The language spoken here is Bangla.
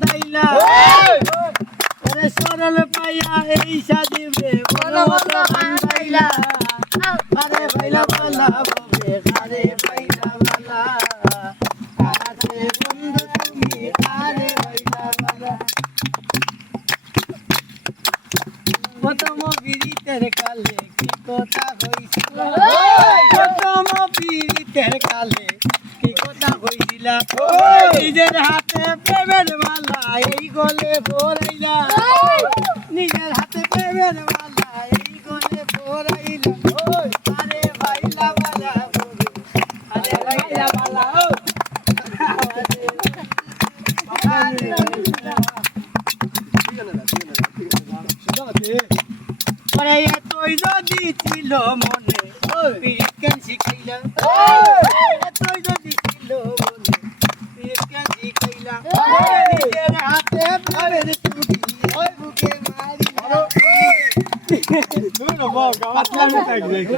বান্দাইলা ওরে সরল পাইয়া এই সাজিবে বলো বলো বান্দাইলা আরে ভাইলা বালা ববে আরে ভাইলা বালা আরে বন্ধু তুমি আরে ভাইলা বালা প্রথম বিরিতের কালে কি কথা হইছিল প্রথম বিরিতের কালে কি কথা হইছিল নিজের হাতে প্রেমের মালা এই গলে পরাইলা নিজের হাতে প্রেমের মালা এই গলে পরাইলা আরে ভাইলা বালা আরে ভাইলা বালা পরে এতই যদি ছিল মনে পিরিত কেন শিখাইলা এতই যদি ছিল মনে পিরিত কেন শিখাইলা নিজের হাতে প্রেমের চুড়ি বুকে মারি